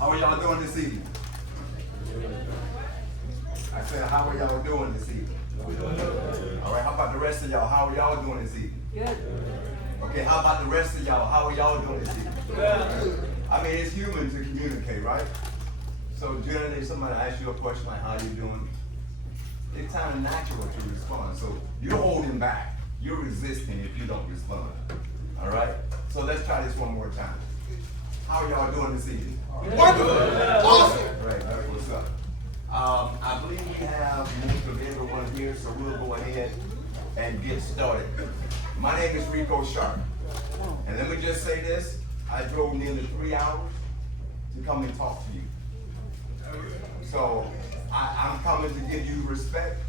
How are y'all doing this evening? I said, how are y'all doing this evening? All right, how about the rest of y'all? How are y'all doing this evening? Good. Okay, how about the rest of y'all? How are y'all doing this evening? I mean, it's human to communicate, right? So generally, if somebody asks you a question like, how you doing? It's kind of natural to respond. So you're holding back. You're resisting if you don't respond. All right? So let's try this one more time. How are y'all doing this evening? Wonderful. Awesome. Right, that's what's up. I believe we have most of everyone here, so we'll go ahead and get started. My name is Rico Sharp. And let me just say this. I drove nearly 3 hours to come and talk to you. So I'm coming to give you respect.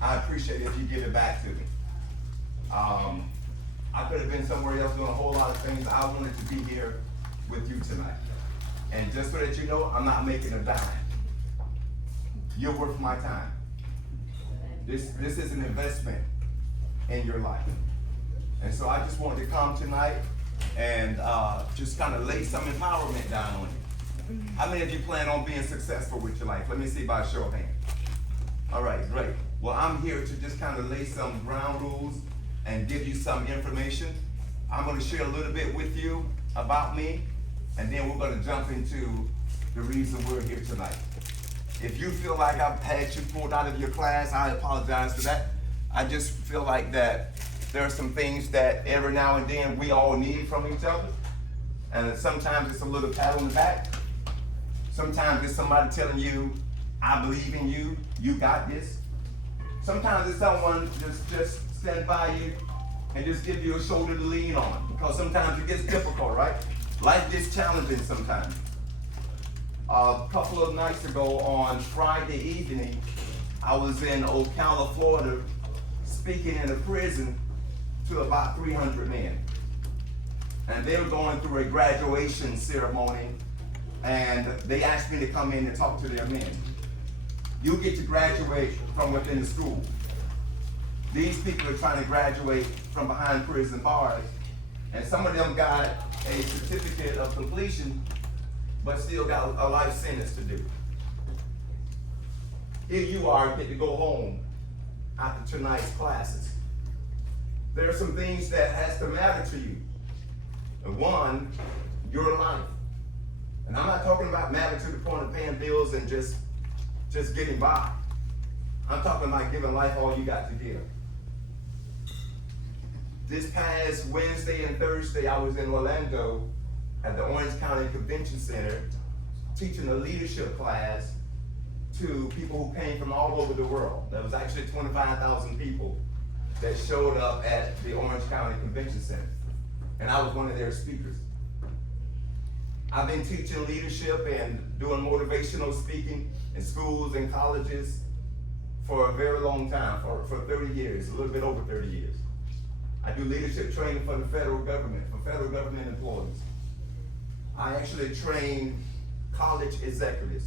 I appreciate it if you give it back to me. I could have been somewhere else doing a whole lot of things. I wanted to be here with you tonight. And just so that you know, I'm not making a dime. You're worth my time. This is an investment in your life. And so I just wanted to come tonight and just kind of lay some empowerment down on you. How many of you plan on being successful with your life? Let me see by a show of hands. All right, great. Well, I'm here to just kind of lay some ground rules and give you some information. I'm going to share a little bit with you about me, and then we're going to jump into the reason we're here tonight. If you feel like I've had you pulled out of your class, I apologize for that. I just feel like that there are some things that every now and then we all need from each other. And sometimes it's a little pat on the back. Sometimes it's somebody telling you, I believe in you, you got this. Sometimes it's someone just stand by you and just give you a shoulder to lean on. Because sometimes it gets difficult, right? Life gets challenging sometimes. A couple of nights ago on Friday evening, I was in Ocala, Florida, speaking in a prison to about 300 men. And they were going through a graduation ceremony, and they asked me to come in and talk to their men. You get to graduate from within the school. These people are trying to graduate from behind prison bars, and some of them got a certificate of completion, but still got a life sentence to do. Here you are, get to go home after tonight's classes. There are some things that has to matter to you. And one, your life. And I'm not talking about matter to the point of paying bills and just getting by. I'm talking about giving life all you got to give. This past Wednesday and Thursday, I was in Orlando at the Orange County Convention Center teaching a leadership class to people who came from all over the world. There was actually 25,000 people that showed up at the Orange County Convention Center. And I was one of their speakers. I've been teaching leadership and doing motivational speaking in schools and colleges for a very long time, for 30 years, a little bit over 30 years. I do leadership training for the federal government, for federal government employees. I actually train college executives.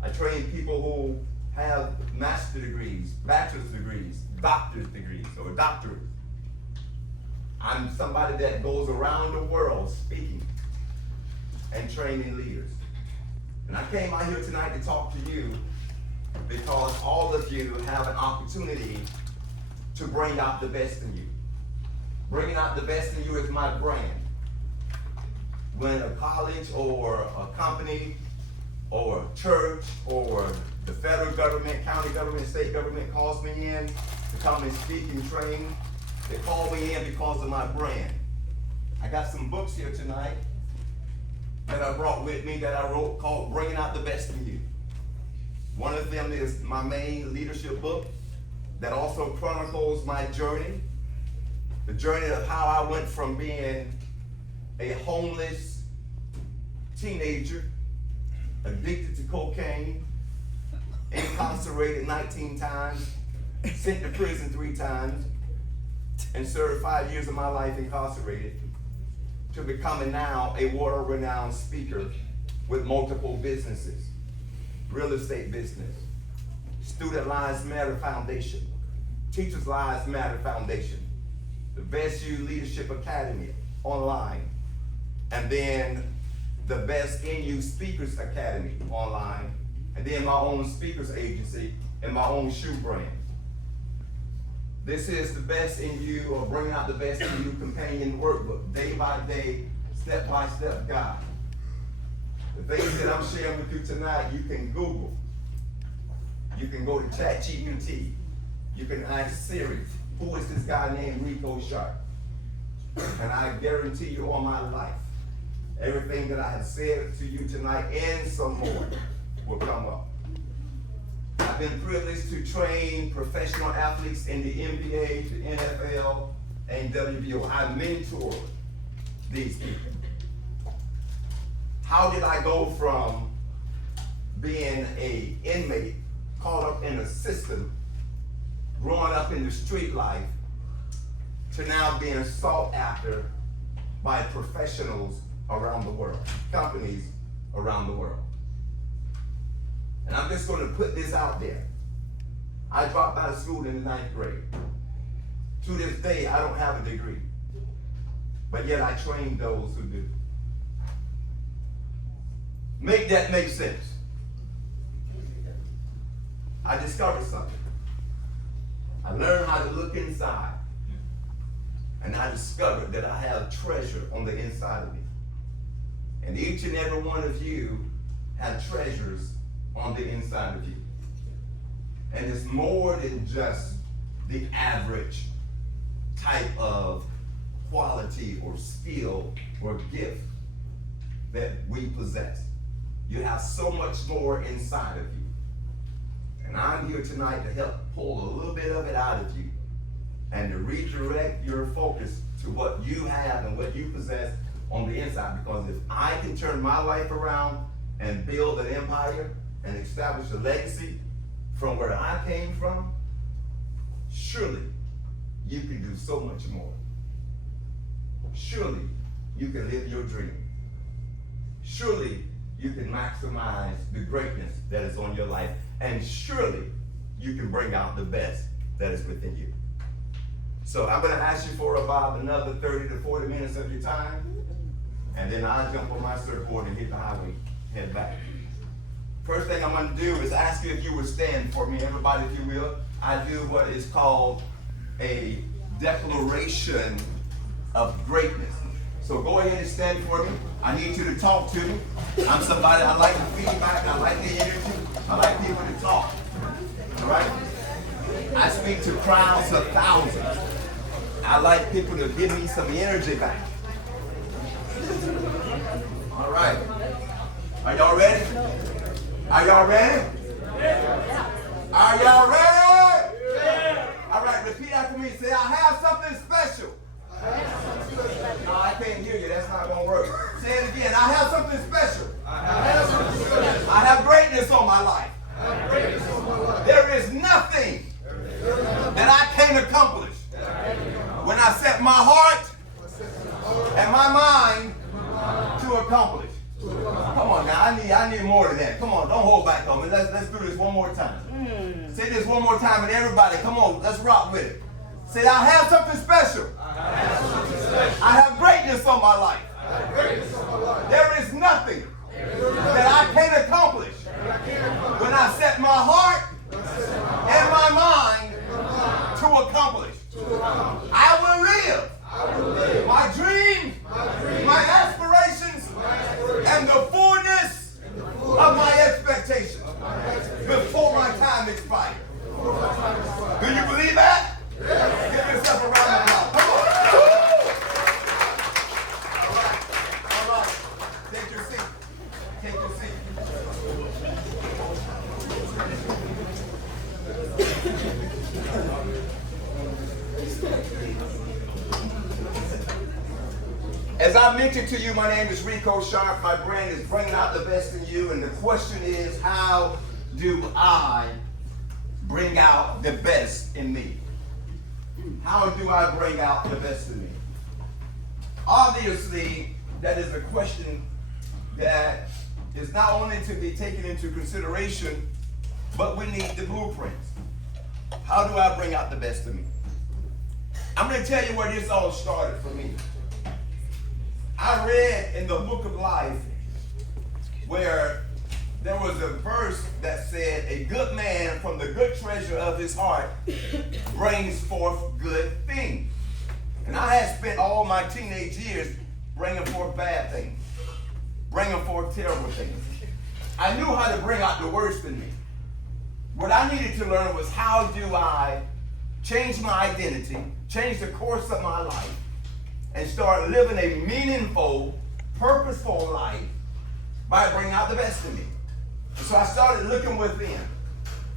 I train people who have master's degrees, bachelor's degrees, doctor's degrees, or doctorates. I'm somebody that goes around the world speaking and training leaders. And I came out here tonight to talk to you because all of you have an opportunity to bring out the best in you. Bringing out the best in you is my brand. When a college or a company or a church or the federal government, county government, state government calls me in to come and speak and train, they call me in because of my brand. I got some books here tonight that I brought with me that I wrote called Bringing Out the Best in You. One of them is my main leadership book that also chronicles my journey, the journey of how I went from being a homeless teenager, addicted to cocaine, incarcerated 19 times, sent to prison 3 times, and served 5 years of my life incarcerated, to becoming now a world-renowned speaker with multiple businesses, real estate business, Student Lives Matter Foundation, Teachers Lives Matter Foundation, the Best You Leadership Academy online, and then the Best in You Speakers Academy online, and then my own speakers agency and my own shoe brand. This is the Best in You, or Bringing Out the Best in You companion workbook, day by day, step by step guide. The things that I'm sharing with you tonight, you can Google. You can go to ChatGPT. You can ask Siri, who is this guy named Rico Sharp? And I guarantee you all my life, everything that I have said to you tonight and some more will come up. I've been privileged to train professional athletes in the NBA, the NFL, and WBO. I mentor these people. How did I go from being an inmate, caught up in a system, growing up in the street life, to now being sought after by professionals around the world, companies around the world? And I'm just going to put this out there. I dropped out of school in the 9th grade. To this day, I don't have a degree, but yet I train those who do. Make that make sense. I discovered something. I learned how to look inside, and I discovered that I have treasure on the inside of me. And each and every one of you have treasures on the inside of you. And it's more than just the average type of quality or skill or gift that we possess. You have so much more inside of you. And I'm here tonight to help pull a little bit of it out of you and to redirect your focus to what you have and what you possess on the inside. Because if I can turn my life around and build an empire and establish a legacy from where I came from, surely you can do so much more. Surely you can live your dream. Surely you can maximize the greatness that is on your life. And surely you can bring out the best that is within you. So I'm going to ask you for about another 30 to 40 minutes of your time. And then I'll jump on my surfboard and hit the highway, head back. First thing I'm going to do is ask you if you would stand for me, everybody, if you will. I do what is called a declaration of greatness. So go ahead and stand for me. I need you to talk to me. I'm somebody, I like the feedback, I like the energy, I like people to talk. All right? I speak to crowds of thousands. I like people to give me some energy back. All right. Are y'all ready? Are y'all ready? Are y'all ready? All right, repeat after me. Say, I have something special. No, I can't hear you. That's not going to work. Say it again. I have something special. I have greatness on my life. There is nothing that I can't accomplish when I set my heart and my mind to accomplish. Come on now, I need more than that. Come on, don't hold back on me. Let's do this one more time. Say this one more time, and everybody, come on, let's rock with it. Say, I have something special. I have greatness on my life. There is nothing that I can't accomplish when I set my heart and my mind to accomplish. I will live my dreams, my aspirations, and the fullness of my expectations before my time expires. Do you believe that? Give yourself a round of applause. Come on. All right. Take your seat. Take your seat. As I mentioned to you, my name is Rico Sharp. My brand is Bringing Out the Best in You. And the question is, how do I bring out the best in me? How do I bring out the best in me? Obviously, that is a question that is not only to be taken into consideration, but we need the blueprints. How do I bring out the best in me? I'm going to tell you where this all started for me. I read in the book of life where there was a verse that said, a good man from the good treasure of his heart brings forth good things. And I had spent all my teenage years bringing forth bad things, bringing forth terrible things. I knew how to bring out the worst in me. What I needed to learn was, how do I change my identity, change the course of my life, and start living a meaningful, purposeful life by bringing out the best in me. And so I started looking within.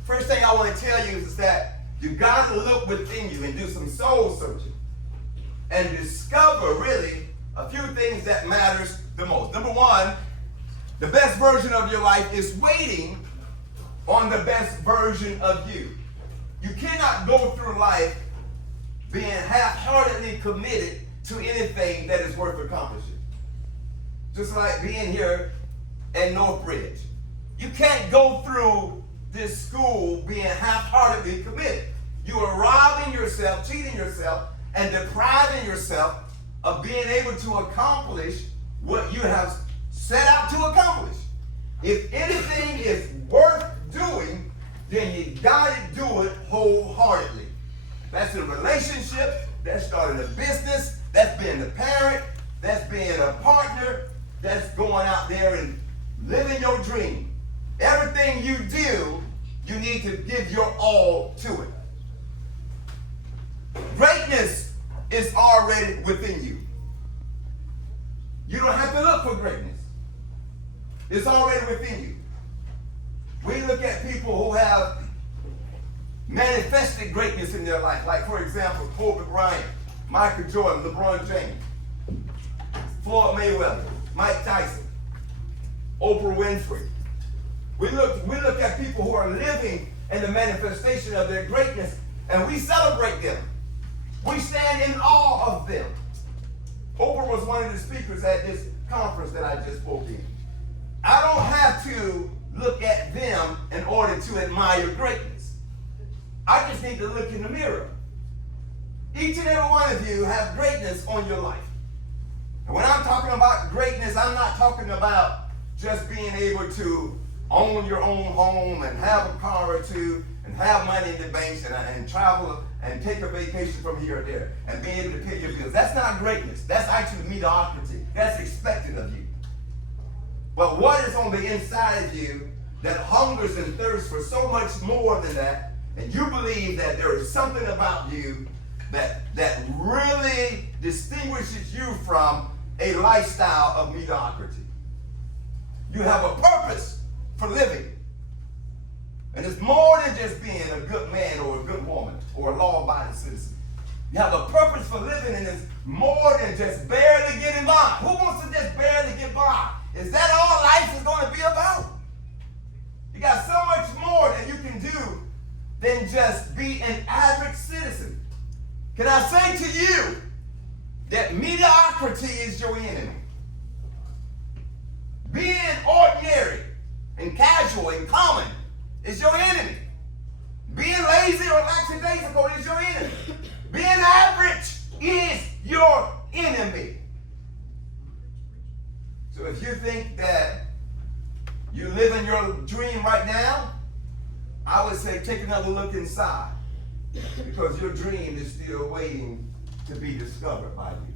First thing I want to tell you is that you got to look within you and do some soul searching and discover really a few things that matters the most. Number one, the best version of your life is waiting on the best version of you. You cannot go through life being half-heartedly committed to anything that is worth accomplishing. Just like being here at Northbridge. You can't go through this school being half-heartedly committed. You are robbing yourself, cheating yourself, and depriving yourself of being able to accomplish what you have set out to accomplish. If anything is worth doing, then you gotta do it wholeheartedly. That's a relationship, that's starting a business, that's being a parent, that's being a partner, that's going out there and living your dream. Everything you do, you need to give your all to it. Greatness is already within you. You don't have to look for greatness. It's already within you. We look at people who have manifested greatness in their life, like, for example, Kobe Bryant, Michael Jordan, LeBron James, Floyd Mayweather, Mike Tyson, Oprah Winfrey. We look at people who are living in the manifestation of their greatness, and we celebrate them. We stand in awe of them. Oprah was one of the speakers at this conference that I just spoke in. I don't have to look at them in order to admire greatness. I just need to look in the mirror. Each and every one of you have greatness on your life. And when I'm talking about greatness, I'm not talking about just being able to own your own home and have a car or two and have money in the banks and travel and take a vacation from here or there and be able to pay your bills. That's not greatness. That's actually mediocrity. That's expected of you. But what is on the inside of you that hungers and thirsts for so much more than that, and you believe that there is something about you that really distinguishes you from a lifestyle of mediocrity. You have a purpose for living. And it's more than just being a good man or a good woman or a law-abiding citizen. You have a purpose for living, and it's more than just barely getting by. Who wants to just barely get by? Is that all life is going to be about? You got so much more that you can do than just be an average citizen. Can I say to you that mediocrity is your enemy? Being ordinary and casual and common is your enemy. Being lazy or lackadaisical is your enemy. Being average is your enemy. So if you think that you're living your dream right now, I would say take another look inside, because your dream is still waiting to be discovered by you.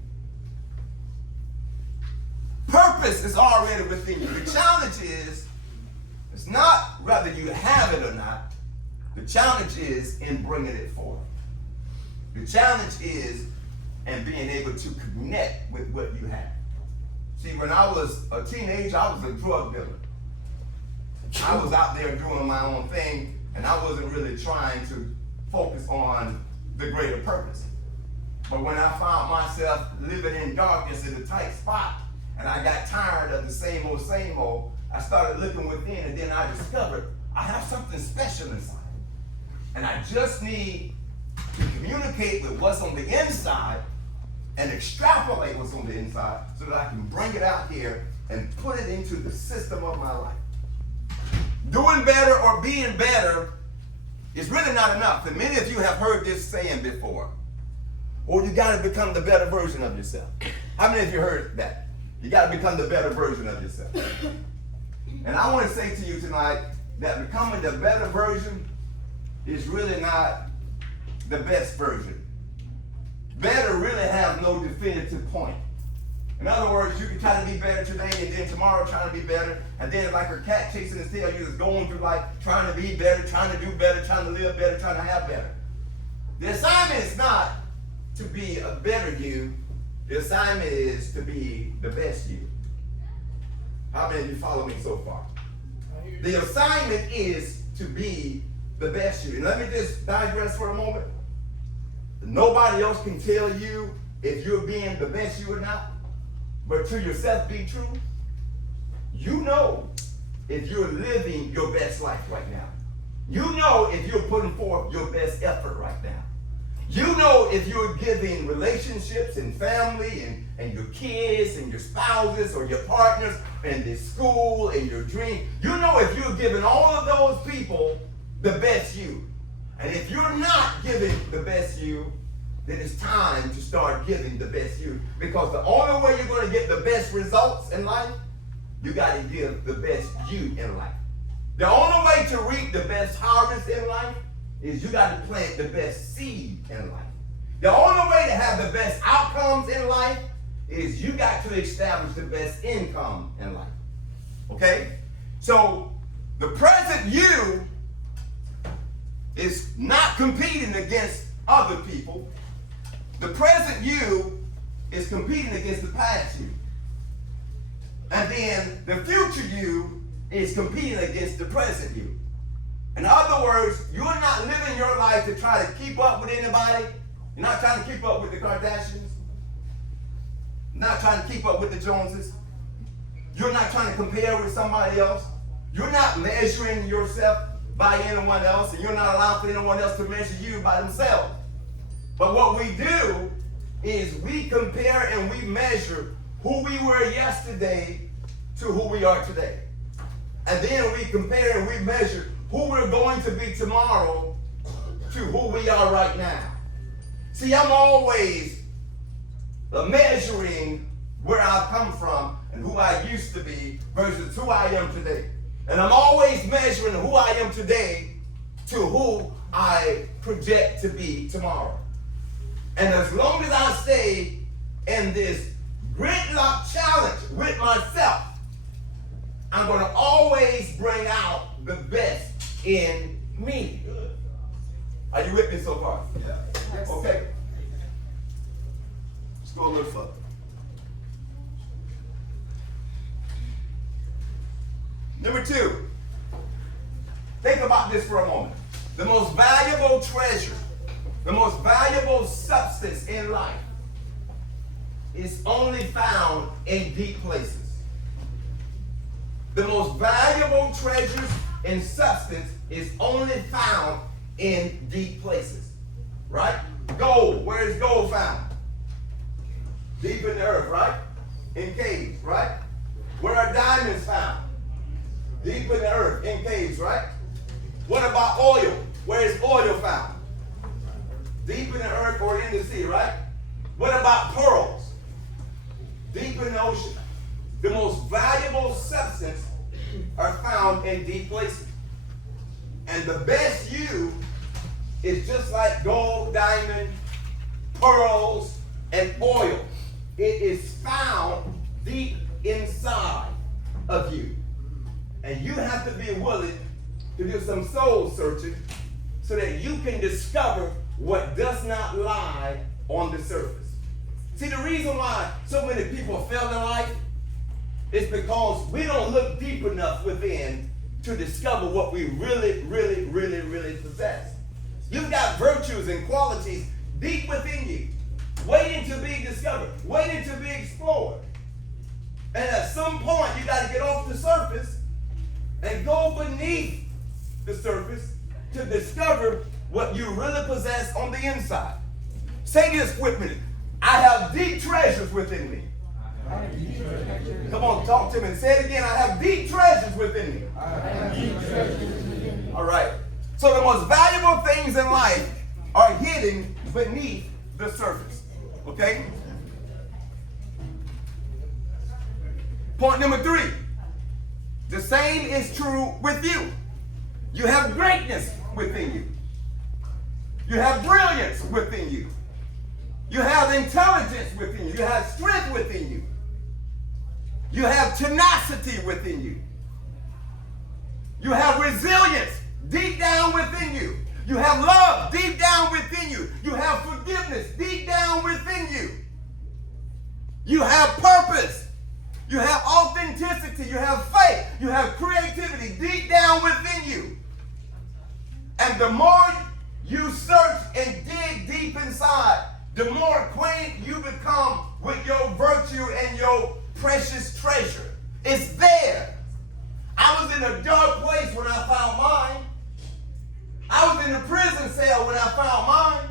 Purpose is already within you. The challenge is, it's not whether you have it or not. The challenge is in bringing it forth. The challenge is in being able to connect with what you have. See, when I was a teenager, I was a drug dealer. I was out there doing my own thing, and I wasn't really trying to focus on the greater purpose. But when I found myself living in darkness in a tight spot, and I got tired of the same old, I started looking within, and then I discovered I have something special inside. And I just need to communicate with what's on the inside and extrapolate what's on the inside so that I can bring it out here and put it into the system of my life. Doing better or being better is really not enough. And many of you have heard this saying before. Or you got to become the better version of yourself. How many of you heard that? You got to become the better version of yourself. And I want to say to you tonight that becoming the better version is really not the best version. Better really have no definitive point. In other words, you can try to be better today and then tomorrow trying to be better, and then like a cat chasing its tail, you're just going through life trying to be better, trying to do better, trying to live better, trying to have better. The assignment is not to be a better you. The assignment is to be the best you. How many of you follow me so far? The assignment is to be the best you. And let me just digress for a moment. Nobody else can tell you if you're being the best you or not, but to yourself be true. You know if you're living your best life right now. You know if you're putting forth your best effort right now. You know if you're giving relationships and family and your kids and your spouses or your partners and the school and your dream. You know if you're giving all of those people the best you. And if you're not giving the best you, then it's time to start giving the best you. Because the only way you're going to get the best results in life, you got to give the best you in life. The only way to reap the best harvest in life is you got to plant the best seed in life. The only way to have the best outcomes in life is you got to establish the best income in life. Okay? So the present you is not competing against other people. The present you is competing against the past you. And then the future you is competing against the present you. In other words, you're not living your life to try to keep up with anybody. You're not trying to keep up with the Kardashians. You're not trying to keep up with the Joneses. You're not trying to compare with somebody else. You're not measuring yourself by anyone else, and you're not allowing for anyone else to measure you by themselves. But what we do is we compare and we measure who we were yesterday to who we are today. And then we compare and we measure who we're going to be tomorrow to who we are right now. See, I'm always measuring where I've come from and who I used to be versus who I am today. And I'm always measuring who I am today to who I project to be tomorrow. And as long as I stay in this gridlock challenge with myself, I'm going to always bring out the best in me. Are you with me so far? Yeah. Okay. Let's go a little further. Number 2, think about this for a moment. The most valuable treasure, the most valuable substance in life is only found in deep places. The most valuable treasures and substance is only found in deep places. Right? Gold. Where is gold found? Deep in the earth, right? In caves, right? Where are diamonds found? Deep in the earth, in caves, right? What about oil? Where is oil found? Deep in the earth or in the sea, right? What about pearls? Deep in the ocean. The most valuable substance are found in deep places. And the best you is just like gold, diamond, pearls, and oil. It is found deep inside of you. And you have to be willing to do some soul searching so that you can discover what does not lie on the surface. See, the reason why so many people fail in life is because we don't look deep enough within to discover what we really, really, really, really possess. You've got virtues and qualities deep within you, waiting to be discovered, waiting to be explored. And at some point, you got to get off the surface and go beneath the surface to discover what you really possess on the inside. Say this with me. I have deep treasures within me. Come on, talk to me and say it again. I have deep treasures within me. All right. So the most valuable things in life are hidden beneath the surface. Okay? Point number 3. The same same is true with you. You have greatness within you. You have brilliance within you. You have intelligence within you. You have strength within you. You have tenacity within you. You have resilience deep down within you. You have love deep down within you. You have forgiveness deep down within you. You have purpose. You have authenticity. You have faith. You have creativity deep down within you. And the more you search and dig deep inside, the more acquainted you become with your virtue and your precious treasure. It's there. I was in a dark place when I found mine. I was in a prison cell when I found mine.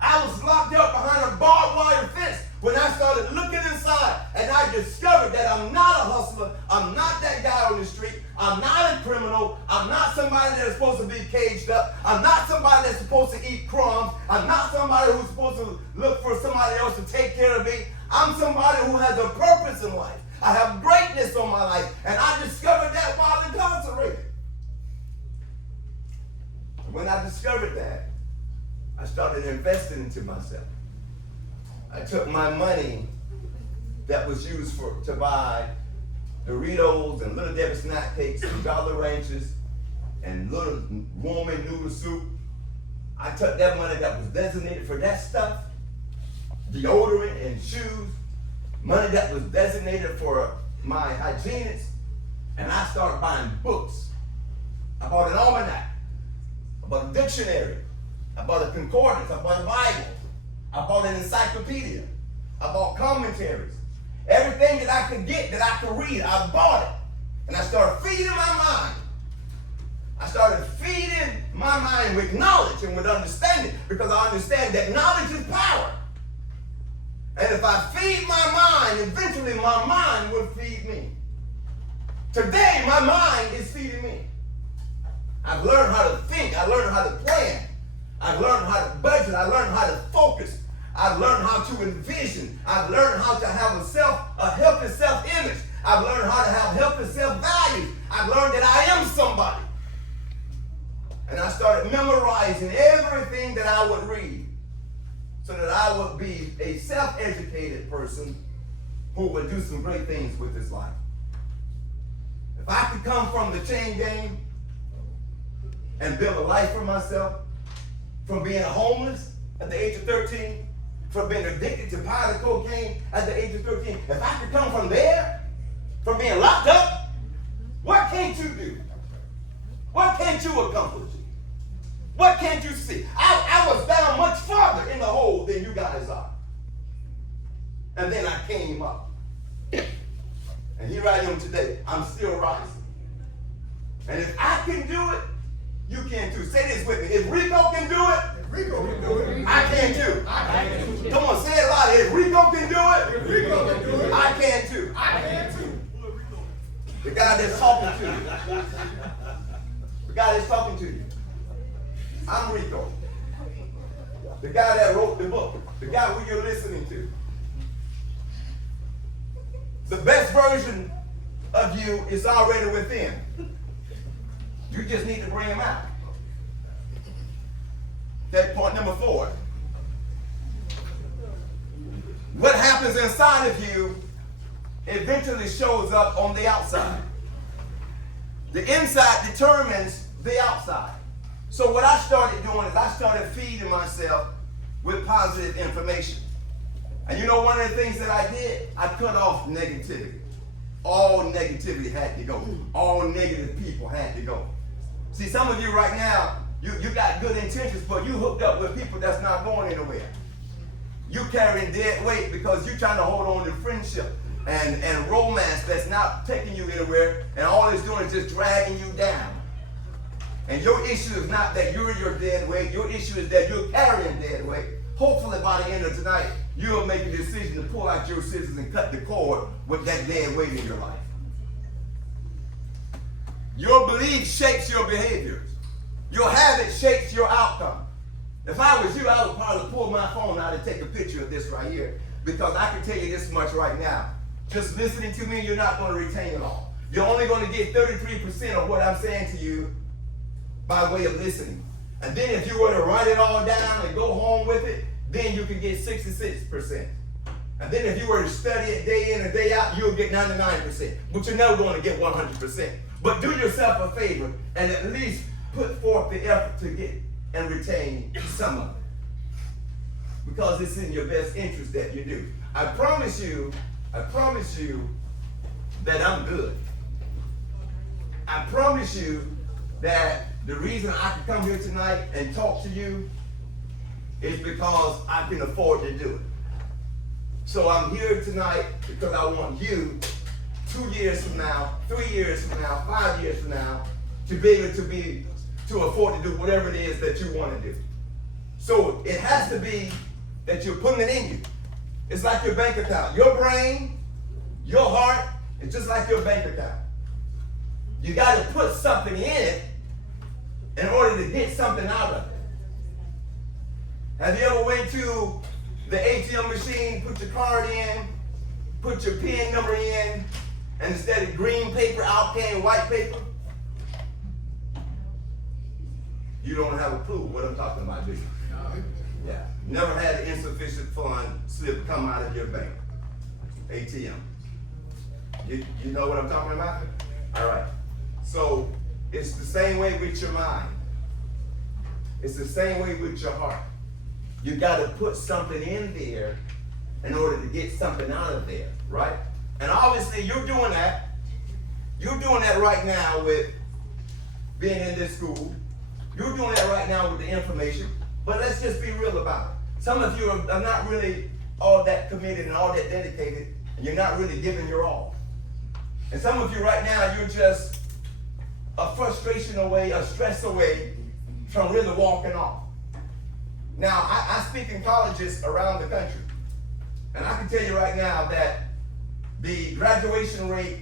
I was locked up behind a barbed wire fence when I started looking inside, and I discovered that I'm not a hustler. I'm not that guy on the street. I'm not a criminal. I'm not somebody that's supposed to be caged up. I'm not somebody that's supposed to eat crumbs. I'm not somebody who's supposed to look for somebody else to take care of me. I'm somebody who has a purpose in life. I have greatness on my life, and I discovered that while incarcerated. When I discovered that, I started investing into myself. I took my money that was used to buy Doritos and Little Debbie snack cakes and Jolly Ranchers and little Roman noodle soup. I took that money that was designated for that stuff, deodorant and shoes, money that was designated for my hygienists, and I started buying books. I bought an almanac. I bought a dictionary. I bought a concordance. I bought a Bible. I bought an encyclopedia. I bought commentaries. Everything that I could get, that I could read, I bought it. And I started feeding my mind. I started feeding my mind with knowledge and with understanding, because I understand that knowledge is power. And if I feed my mind, eventually my mind will feed me. Today, my mind is feeding me. I've learned how to think. I learned how to plan. I've learned how to budget. I learned how to focus. I've learned how to envision. I've learned how to have a healthy self-image. I've learned how to have healthy self-values. I've learned that I am somebody. And I started memorizing everything that I would read so that I would be a self-educated person who would do some great things with his life. If I could come from the chain gang and build a life for myself, from being homeless at the age of 13, from being addicted to powder cocaine at the age of 13, if I could come from there, from being locked up, what can't you do? What can't you accomplish? What can't you see? I was down much farther in the hole than you guys are. And then I came up. And here I am today. I'm still rising. And if I can do it, you can too. Say this with me. If Rico can do it, Rico can do it. I can too. I can too. Come on, say it loud. If Rico can do it, If Rico can do it, I can too. I can too. The guy that's talking to you. The guy that's talking to you. I'm Rico. The guy that wrote the book. The guy who you're listening to. The best version of you is already within. You just need to bring him out. Okay, point number 4. What happens inside of you eventually shows up on the outside. The inside determines the outside. So what I started doing is I started feeding myself with positive information. And you know one of the things that I did? I cut off negativity. All negativity had to go. All negative people had to go. See, some of you right now, you got good intentions, but you hooked up with people that's not going anywhere. You carrying dead weight because you're trying to hold on to friendship and romance that's not taking you anywhere, and all it's doing is just dragging you down. And your issue is not that you're your dead weight. Your issue is that you're carrying dead weight. Hopefully by the end of tonight, you'll make a decision to pull out your scissors and cut the cord with that dead weight in your life. Your belief shapes your behaviors. Your habit shapes your outcome. If I was you, I would probably pull my phone out and take a picture of this right here, because I can tell you this much right now. Just listening to me, you're not going to retain it all. you're only going to get 33% of what I'm saying to you by way of listening. And then if you were to write it all down and go home with it, then you could get 66%. And then if you were to study it day in and day out, you'll get 99%. But you're never going to get 100%. But do yourself a favor and at least put forth the effort to get and retain some of it. Because it's in your best interest that you do. I promise you that I'm good. I promise you that the reason I can come here tonight and talk to you is because I can afford to do it. So I'm here tonight because I want you 2 years from now, 3 years from now, 5 years from now, to be able to afford to do whatever it is that you want to do. So it has to be that you're putting it in you. It's like your bank account. Your brain, your heart, is just like your bank account. You got to put something in it in order to get something out of it. Have you ever went to the ATM machine, put your card in, put your PIN number in, and instead of green paper, out came white paper? You don't have a clue what I'm talking about, do you? Yeah. Never had an insufficient fund slip come out of your bank. ATM. You know what I'm talking about? All right. So it's the same way with your mind. It's the same way with your heart. You got to put something in there in order to get something out of there, right? And obviously you're doing that. You're doing that right now with being in this school. You're doing that right now with the information. But let's just be real about it. Some of you are not really all that committed and all that dedicated, and you're not really giving your all. And some of you right now, you're just a frustration away, a stress away from really walking off. Now, I speak in colleges around the country, and I can tell you right now that the graduation rate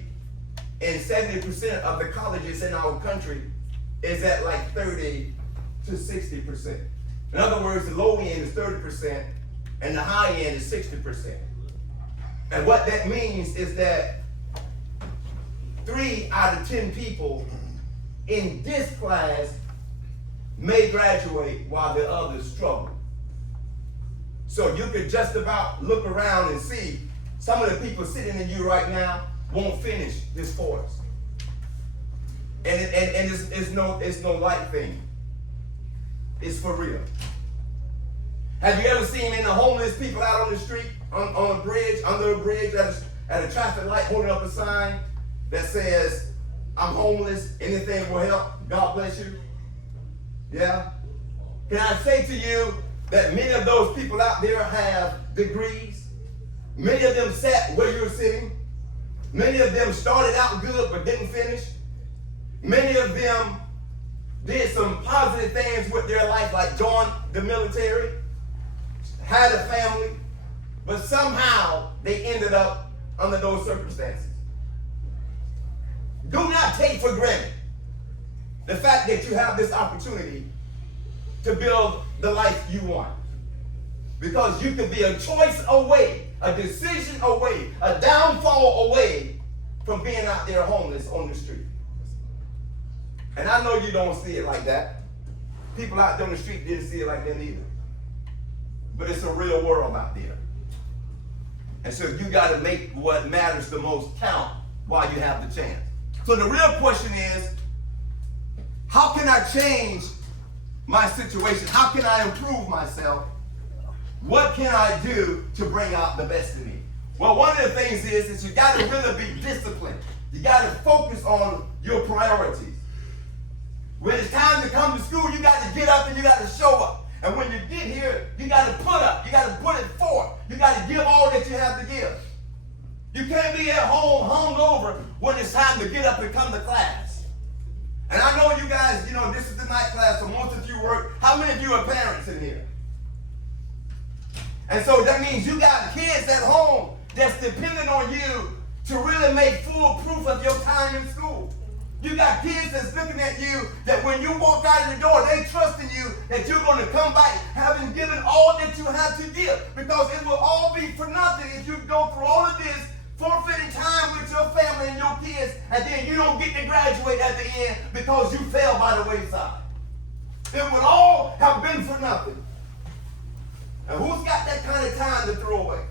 in 70% of the colleges in our country is at like 30 to 60%. In other words, the low end is 30% and the high end is 60%. And what that means is that 3 out of 10 people in this class may graduate while the others struggle. So you could just about look around and see some of the people sitting in you right now won't finish this course. And it's no light thing. It's for real. Have you ever seen any homeless people out on the street, on a bridge, under a bridge, at a traffic light, holding up a sign that says, "I'm homeless, anything will help, God bless you"? Yeah? Can I say to you that many of those people out there have degrees? Many of them sat where you're sitting. Many of them started out good but didn't finish. Many of them did some positive things with their life, like joined the military, had a family, but somehow they ended up under those circumstances. Do not take for granted the fact that you have this opportunity to build the life you want. Because you could be a choice away, a decision away, a downfall away from being out there homeless on the street. And I know you don't see it like that. People out there on the street didn't see it like that either. But it's a real world out there. And so you got to make what matters the most count while you have the chance. So the real question is, how can I change my situation? How can I improve myself? What can I do to bring out the best in me? Well, one of the things is you got to really be disciplined. You got to focus on your priorities. When it's time to come to school, you got to get up and you got to show up. And when you get here, you got to put up. You got to put it forth. You got to give all that you have to give. You can't be at home hungover when it's time to get up and come to class. And I know you guys, this is the night class, so most of you work. How many of you are parents in here? And so that means you got kids at home that's dependent on you to really make full proof of your time in school. You got kids that's looking at you that when you walk out of the door, they trust in you that you're going to come back having given all that you have to give. Because it will all be for nothing if you go through all of this forfeiting time with your family and your kids, and then you don't get to graduate at the end because you fell by the wayside. It would all have been for nothing. And who's got that kind of time to throw away?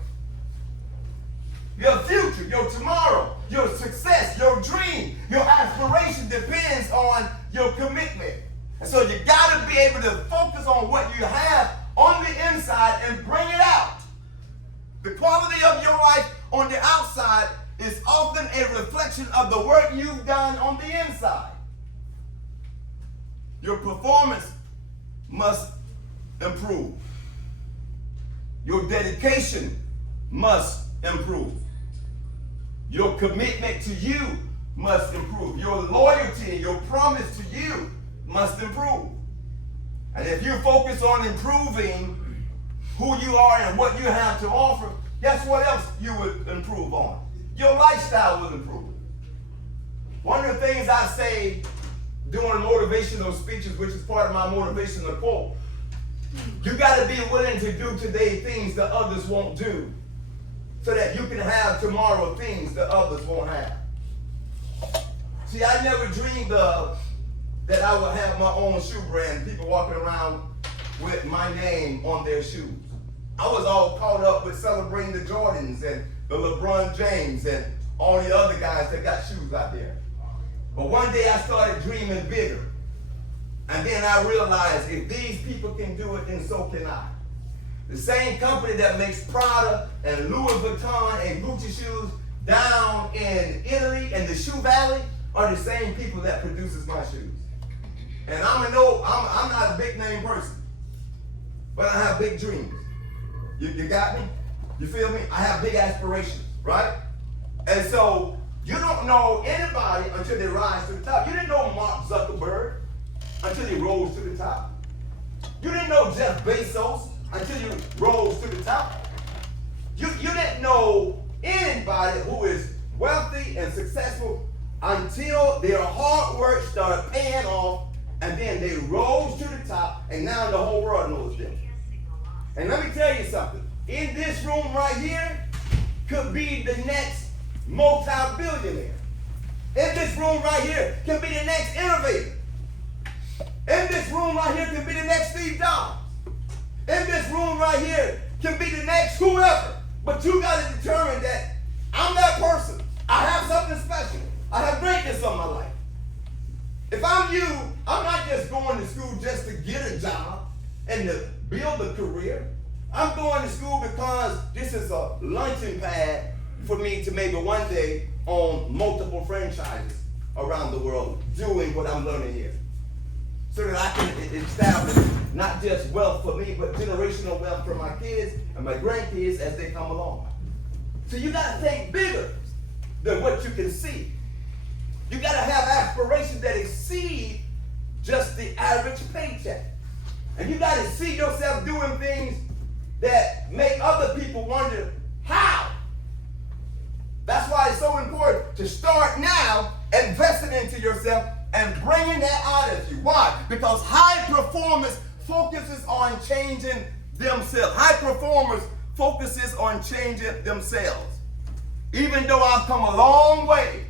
Your future, your tomorrow, your success, your dream, your aspiration depends on your commitment. And so you got to be able to focus on what you have on the inside and bring it out. The quality of your life on the outside is often a reflection of the work you've done on the inside. Your performance must improve. Your dedication must improve. Your commitment to you must improve. Your loyalty and your promise to you must improve. And if you focus on improving who you are and what you have to offer, guess what else you would improve on? Your lifestyle will improve. One of the things I say doing motivational speeches, which is part of my motivational quote, you got to be willing to do today things that others won't do, so that you can have tomorrow things that others won't have. See, I never dreamed that I would have my own shoe brand, people walking around with my name on their shoes. I was all caught up with celebrating the Jordans and the LeBron James and all the other guys that got shoes out there. But one day I started dreaming bigger. And then I realized if these people can do it, then so can I. The same company that makes Prada and Louis Vuitton and Gucci shoes down in Italy and the Shoe Valley are the same people that produces my shoes. And I'm not a big name person, but I have big dreams. You got me? You feel me? I have big aspirations, right? And so you don't know anybody until they rise to the top. You didn't know Mark Zuckerberg until he rose to the top. You didn't know Jeff Bezos until you rose to the top. You didn't know anybody who is wealthy and successful until their hard work started paying off, and then they rose to the top, and now the whole world knows them. And let me tell you something. In this room right here could be the next multi-billionaire. In this room right here can be the next innovator. In this room right here can be the next Steve Jobs. In this room right here can be the next whoever. But you got to determine that I'm that person. I have something special. I have greatness on my life. If I'm you, I'm not just going to school just to get a job and to build a career. I'm going to school because this is a launching pad for me to maybe one day own multiple franchises around the world doing what I'm learning here. So that I can establish not just wealth for me, but generational wealth for my kids and my grandkids as they come along. So you got to think bigger than what you can see. You got to have aspirations that exceed just the average paycheck. And you got to see yourself doing things that make other people wonder how. That's why it's so important to start now investing into yourself and bringing that out of you. Why? Because high performance focuses on changing themselves. High performers focuses on changing themselves. Even though I've come a long way,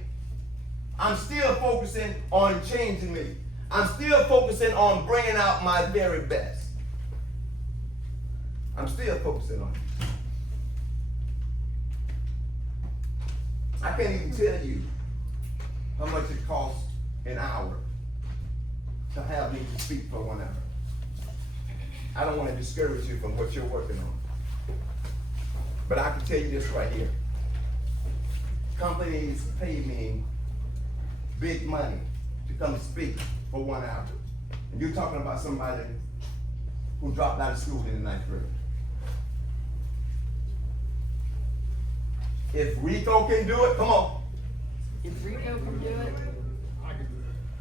I'm still focusing on changing me. I'm still focusing on bringing out my very best. I'm still focusing on it. I can't even tell you how much it costs an hour to have me to speak for 1 hour. I don't want to discourage you from what you're working on. But I can tell you this right here. Companies pay me big money to come speak for 1 hour. And you're talking about somebody who dropped out of school in the 9th grade. If Rico can do it, come on. If Rico can do it,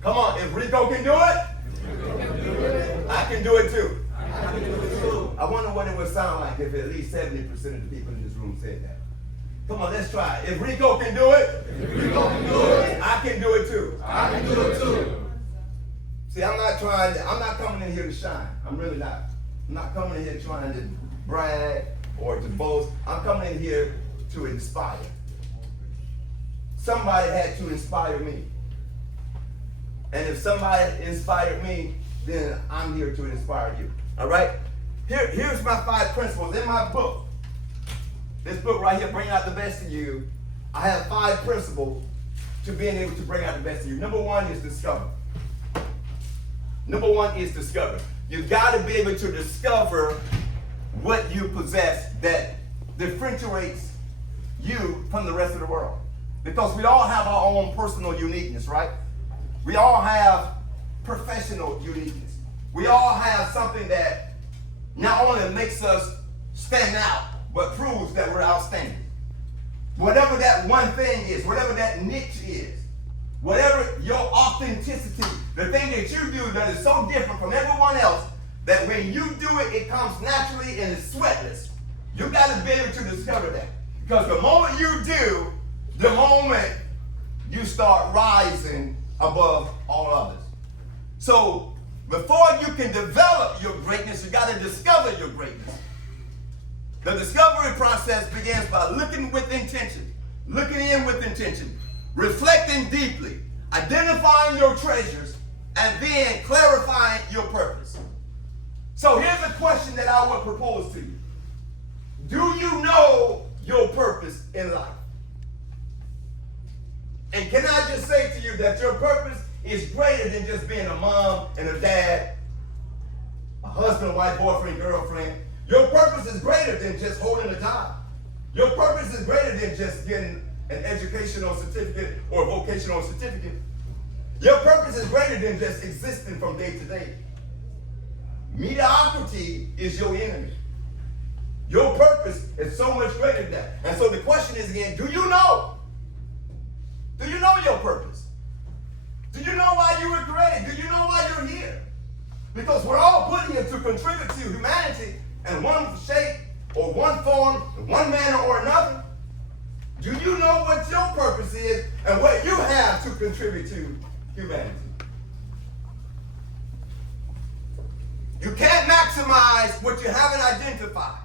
Come on, if Rico can do it, I can do it too. I wonder what it would sound like if at least 70% of the people in this room said that. Come on, let's try it. If Rico can do it, I can do it too. I can do it too. See, I'm not coming in here to shine. I'm really not. I'm not coming in here trying to brag or to boast. I'm coming in here to inspire. somebody had to inspire me. And if somebody inspired me, then I'm here to inspire you. All right? Here's my 5 principles in my book. This book right here, Bring Out the Best in You. I have 5 principles to being able to bring out the best in you. Number 1 is discover. Number 1 is discover. You got to be able to discover what you possess that differentiates you from the rest of the world. Because we all have our own personal uniqueness, right? We all have professional uniqueness. We all have something that not only makes us stand out, but proves that we're outstanding. Whatever that one thing is, whatever that niche is, whatever your authenticity, the thing that you do that is so different from everyone else, that when you do it, it comes naturally and it's sweatless. You got to be able to discover that. Because the moment you do, the moment you start rising above all others. So before you can develop your greatness, you got to discover your greatness. The discovery process begins by looking with intention, looking in with intention, reflecting deeply, identifying your treasures, and then clarifying your purpose. So here's a question that I would propose to you. Do you know your purpose in life? And can I just say to you that your purpose is greater than just being a mom and a dad, a husband, wife, boyfriend, girlfriend. Your purpose is greater than just holding a job. Your purpose is greater than just getting an educational certificate or a vocational certificate. Your purpose is greater than just existing from day to day. Mediocrity is your enemy. Your purpose is so much greater than that. And so the question is again, do you know? Do you know your purpose? Do you know why you were created? Do you know why you're here? Because we're all put here to contribute to humanity in one shape or one form, in one manner or another. Do you know what your purpose is and what you have to contribute to humanity? You can't maximize what you haven't identified.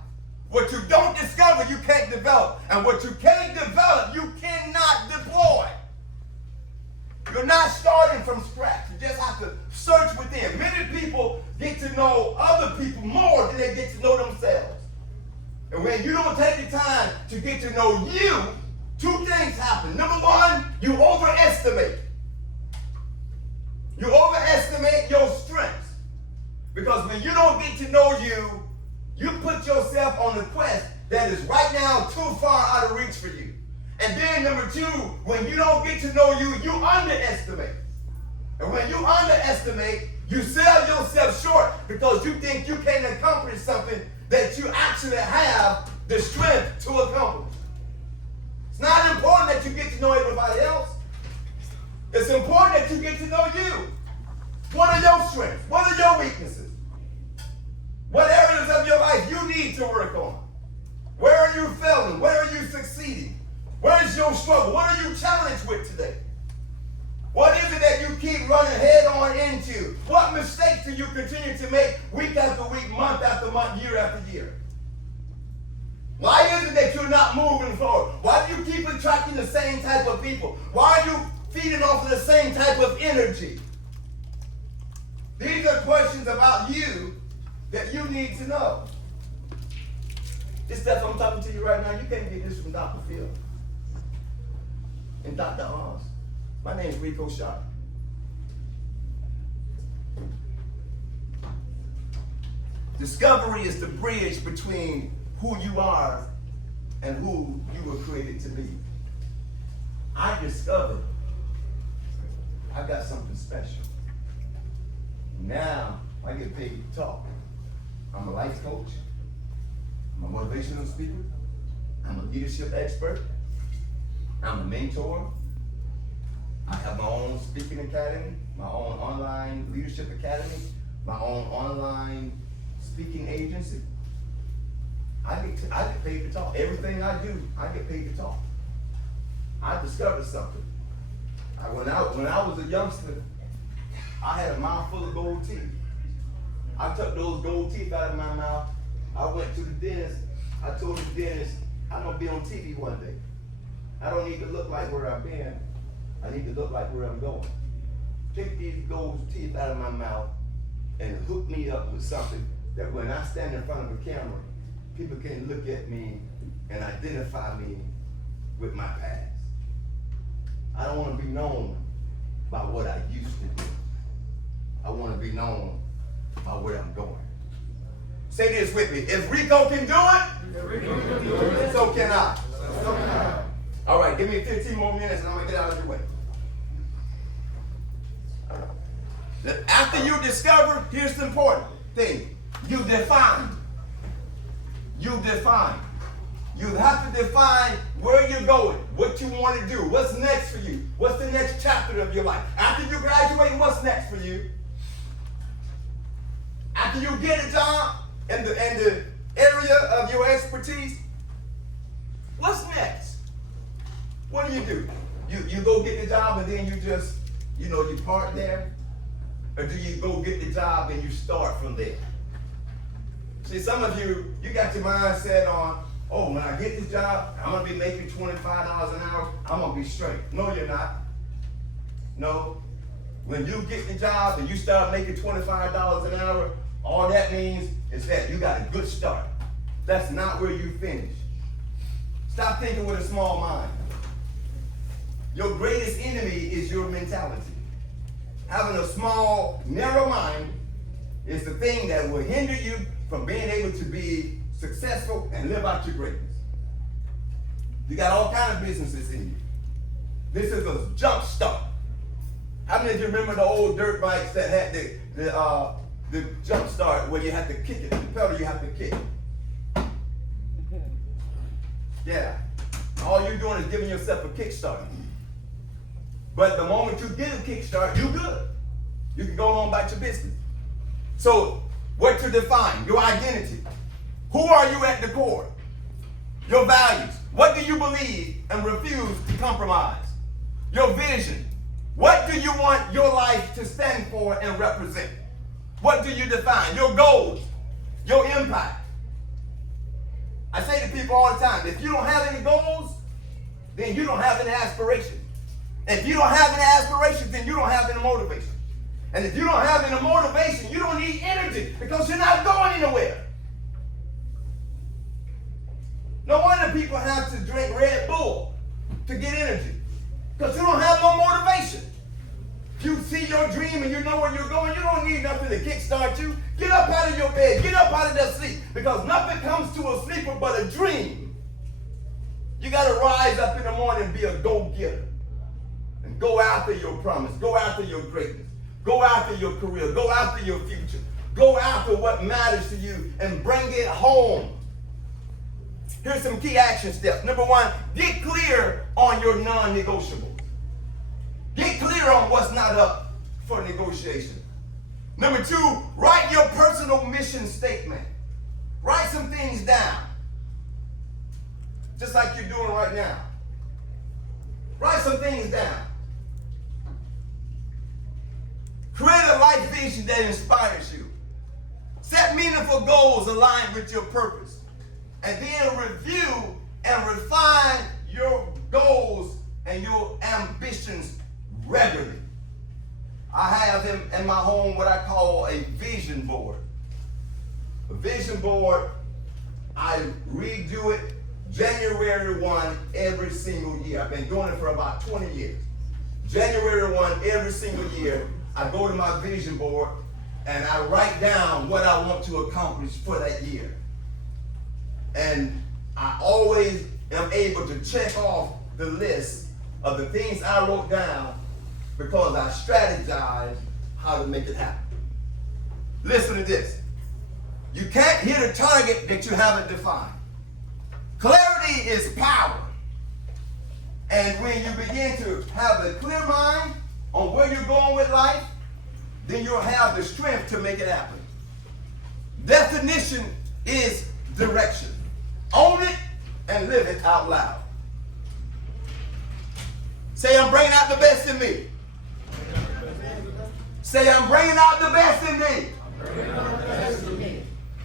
What you don't discover, you can't develop. And what you can't develop, you cannot deploy. You're not starting from scratch. You just have to search within. Many people get to know other people more than they get to know themselves. And when you don't take the time to get to know you, 2 things happen. Number 1, you overestimate. You overestimate your strengths. Because when you don't get to know you, you put yourself on a quest that is right now too far out of reach for you. And then number 2, when you don't get to know you, you underestimate. And when you underestimate, you sell yourself short because you think you can't accomplish something that you actually have the strength to accomplish. It's not important that you get to know everybody else. It's important that you get to know you. What are your strengths? What are your weaknesses? What areas of your life you need to work on? Where are you failing? Where are you succeeding? Where is your struggle? What are you challenged with today? What is it that you keep running head on into? What mistakes do you continue to make week after week, month after month, year after year? Why is it that you're not moving forward? Why do you keep attracting the same type of people? Why are you feeding off of the same type of energy? These are questions about you that you need to know. This stuff I'm talking to you right now, you can't get this from Dr. Phil and Dr. Oz. My name is Rico Sharp. Discovery is the bridge between who you are and who you were created to be. I discovered I got something special. Now I get paid to talk. I'm a life coach. I'm a motivational speaker. I'm a leadership expert. I'm a mentor. I have my own speaking academy, my own online leadership academy, my own online speaking agency. I get paid to talk. Everything I do, I get paid to talk. I discovered something. When I was a youngster, I had a mouthful of gold teeth. I took those gold teeth out of my mouth. I went to the dentist. I told the dentist, I'm going to be on TV one day. I don't need to look like where I've been. I need to look like where I'm going. Take these gold teeth out of my mouth and hook me up with something that when I stand in front of a camera, people can look at me and identify me with my past. I don't want to be known by what I used to do. I want to be known by where I'm going. Say this with me. If Rico can do it, so can I. So can I. All right, give me 15 more minutes and I'm going to get out of your way. After you discover, here's the important thing. You define. You define. You have to define where you're going, what you want to do, what's next for you, what's the next chapter of your life. After you graduate, what's next for you? After you get a job in the area of your expertise, what's next? What do? You go get the job and then you just, you part there? Or do you go get the job and you start from there? See, some of you got your mindset on, oh, when I get this job, I'm going to be making $25 an hour. I'm going to be straight. No, you're not. No. When you get the job and you start making $25 an hour, all that means is that you got a good start. That's not where you finish. Stop thinking with a small mind. Your greatest enemy is your mentality. Having a small, narrow mind is the thing that will hinder you from being able to be successful and live out your greatness. You got all kinds of businesses in you. This is a jump start. How many of you remember the old dirt bikes that had the jump start where you have to kick it, the pedal you have to kick? Yeah. All you're doing is giving yourself a kickstart. But the moment you get a kickstart, you're good. You can go on about your business. So, what to define? Your identity. Who are you at the core? Your values. What do you believe and refuse to compromise? Your vision. What do you want your life to stand for and represent? What do you define? Your goals. Your impact. I say to people all the time, if you don't have any goals, then you don't have any aspirations. If you don't have any aspirations, then you don't have any motivation. And if you don't have any motivation, you don't need energy because you're not going anywhere. No wonder people have to drink Red Bull to get energy because you don't have no motivation. If you see your dream and you know where you're going, you don't need nothing to kickstart you. Get up out of your bed. Get up out of that sleep because nothing comes to a sleeper but a dream. You got to rise up in the morning and be a go-getter. And go after your promise. Go after your greatness. Go after your career. Go after your future. Go after what matters to you and bring it home. Here's some key action steps. Number one, get clear on your non-negotiables. Get clear on what's not up for negotiation. Number two, write your personal mission statement. Write some things down. Just like you're doing right now. Write some things down. Create a life vision that inspires you. Set meaningful goals aligned with your purpose. And then review and refine your goals and your ambitions regularly. I have in my home what I call a vision board. A vision board, I redo it January 1 every single year. I've been doing it for about 20 years. January 1 every single year, I go to my vision board and I write down what I want to accomplish for that year. And I always am able to check off the list of the things I wrote down because I strategize how to make it happen. Listen to this. You can't hit a target that you haven't defined. Clarity is power. And when you begin to have a clear mind on where you're going with life, then you'll have the strength to make it happen. Definition is direction. Own it and live it out loud. Say, I'm bringing out the best in me. Say, I'm bringing out the best in me.